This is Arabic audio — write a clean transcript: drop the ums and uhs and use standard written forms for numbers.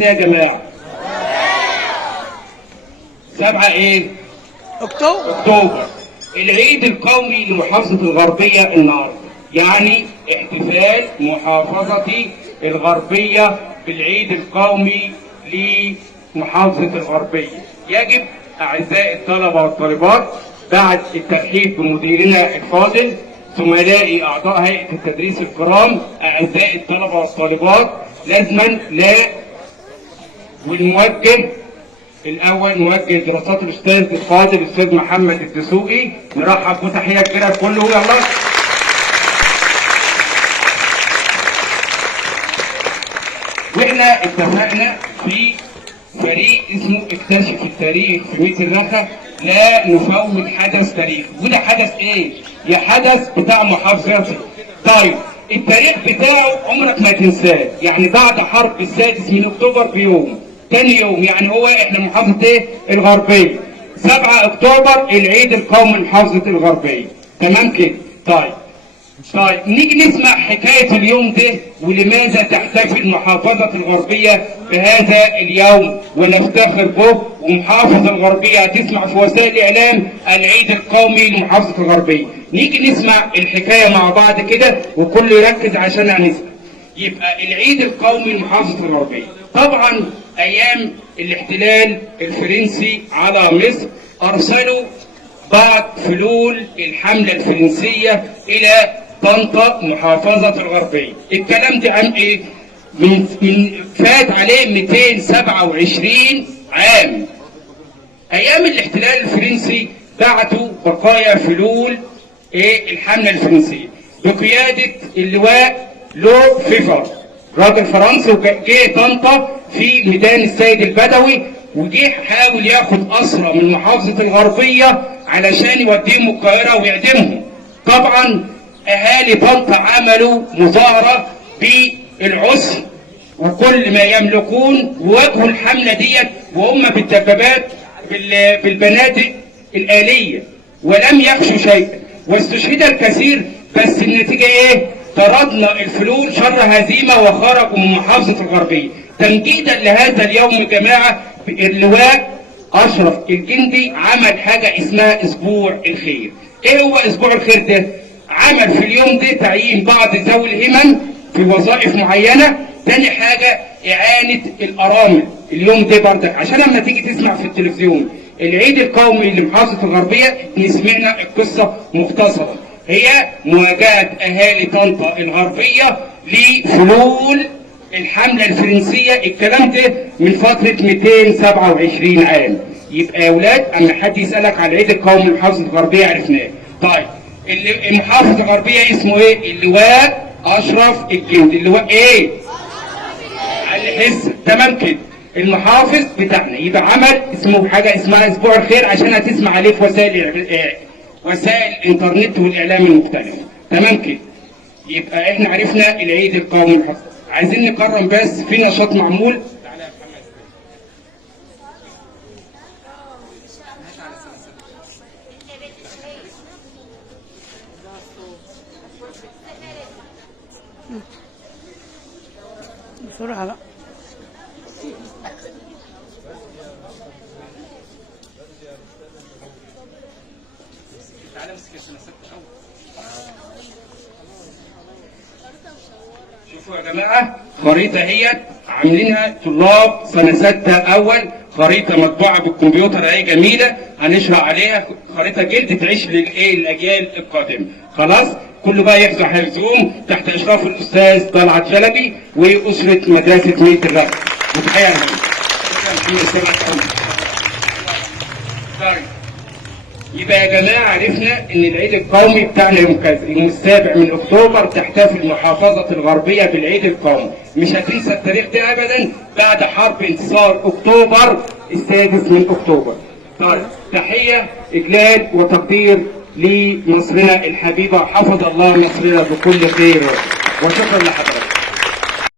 يا جماعة 7 ايه؟ اكتوبر العيد القومي لمحافظة الغربية النهارده، يعني احتفال محافظة الغربية بالعيد القومي لمحافظة الغربية. يجب اعزائي الطلبة والطالبات بعد الترحيب بمديرنا الفاضل زملائي اعضاء هيئة التدريس الكرام، اعزائي الطلبة والطالبات، لازما لا والموجه الاول موجه دراسات الاستاذ الفاضل الاستاذ محمد الدسوقي، نرحب بتحيه كبيره كله. يلا واحنا اتفقنا في فريق اسمه اكتشف التاريخ في ميت الرخا لا نفوت حدث تاريخي، وده حدث ايه؟ يا حدث بتاع محافظتي. طيب التاريخ بتاعه عمرك ما تنساه، يعني بعد حرب السادس من اكتوبر بيوم، تاني يوم يعني هو احنا محافظة ايه؟ الغربية. 7 اكتوبر العيد القومي لمحافظة الغربية، تمام كده؟ طيب نيجي نسمع حكاية اليوم ده ولماذا تحتفل محافظة الغربية بهذا اليوم ونفتخر به، ومحافظة الغربية هتسمع في وسائل الإعلام العيد القومي لمحافظة الغربية. نيجي نسمع الحكاية مع بعض كده وكله يركز عشان هنسمع. يبقى العيد القومي لمحافظة الغربية طبعا أيام الاحتلال الفرنسي على مصر أرسلوا بعض فلول الحملة الفرنسية إلى طنطا محافظة الغربية. الكلام ده عن إيه؟ من فات عليه 227 عام. أيام الاحتلال الفرنسي بعتوا بقايا فلول الحملة الفرنسية بقيادة اللواء لو فيفر، راجل فرنسي، وجه طنطا في ميدان السيد البدوي، وجه حاول ياخد أسرى من محافظة الغربية علشان يوديهم القاهرة ويعدمهم. طبعا أهالي طنطا عملوا مظاهرة بالعسر وكل ما يملكون، وواجهوا الحملة ديت وهم بالدبابات بالبنادق الآلية، ولم يخشوا شيئا واستشهد الكثير. بس النتيجة ايه؟ طردنا الفلول شر هزيمة وخرجوا من محافظة الغربية. تمجيدا لهذا اليوم يا جماعة، اللواء أشرف الجندي عمل حاجة اسمها أسبوع الخير. إيه هو أسبوع الخير ده؟ عمل في اليوم ده تعيين بعض ذوي الهمم في وظائف معينة. تاني حاجة إعانة الأرامل اليوم ده بردك، عشان لما تيجي تسمع في التلفزيون العيد القومي لمحافظة الغربية نسمعنا القصة مختصرة، هي مواجهة أهالي طنطا الغربية لفلول الحملة الفرنسية. الكلام ده من فترة 227 عام. يبقى يا ولاد أما حد يسألك على العيد القومي لمحافظة الغربية عرفناه. طيب المحافظة الغربية اسمه ايه؟ اللواء أشرف الجندي. اللواء ايه؟ على الحس، تمام كده. المحافظ بتاعنا يبقى عمل اسمه حاجة اسمها أسبوع الخير عشان هتسمع عليه في وسائل الإنترنت والإعلام المختلف، تمام كده. يبقى احنا عرفنا العيد القومي لمحافظة. عايزين نكرم بس في نشاط معمول. بسرعة بقى. شوفوا يا جماعة خريطة هي عاملينها طلاب سنة 6 أول، خريطة مطبوعة بالكمبيوتر اهي جميلة، هنشرح عليها خريطة جلد تعيش للأجيال القادمة. خلاص؟ كله بقى يحظى حفظهم تحت إشراف الأستاذ طلعت شلبي وأسرة مدرسة ميت الرخا. وتحية يبقى يا جماعة عرفنا إن العيد القومي بتاعنا يوم كذا، يوم 7 من أكتوبر تحتفل محافظة الغربية بالعيد القومي. مش هتنسى التاريخ ده أبدا بعد حرب انتصار أكتوبر السادس من أكتوبر. طيب تحية إجلال وتقدير لمصرنا الحبيبة، حفظ الله مصرنا بكل خير، وشكرا لحضرتك.